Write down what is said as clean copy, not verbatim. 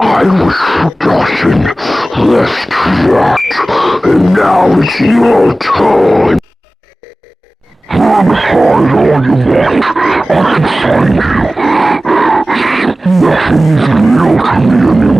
I was forgotten. Let's react. And now it's your turn. Run hard all you want. I can find you. Nothing is real to me anymore.